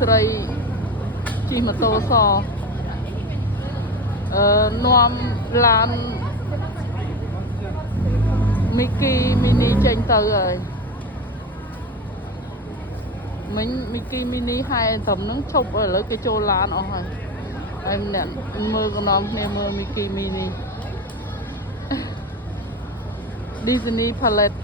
ស្រីជិះម៉ូតូសនាំឡានមីគីមីនីចេញទៅហើយមិញមីគីមីនីហែត្រឹមហ្នឹងឈប់ឥឡូវគេចូលឡានអស់ហើយហើយអ្នកមើលកណ្ដងគ្នាមើលមីគីមីនី Disney Palette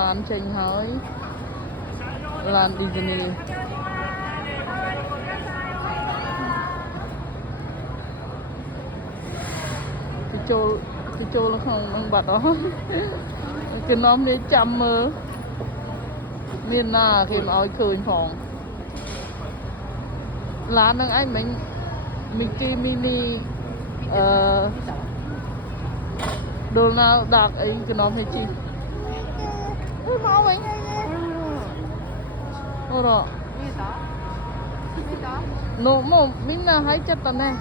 ឡានចេញហើយឡាន Disney គេចូលនៅក្នុងនឹងបាត់អស់គេនាំនេះចាំមើលមានណាគេមកឲ្យឃើញផងឡាននឹងឯងមិញមីគីមីនីDonald Duck ấy cái nó hay chi mau vậy ôi rồi nó một mình là hay chất tận này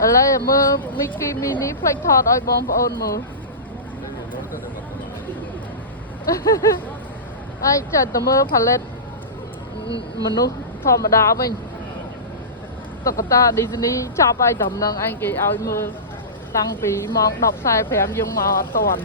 ở đây mơ Mickey Mini play thọt ơi bom ôn mơ ai chờ tầm mơ palette mình nó thọ mà đá mìnhตกตาดิสนีย์ชอบไปทำนังไอ้กี่เอามือตั้งปีมองดอกทรายแผลมยังมาตอน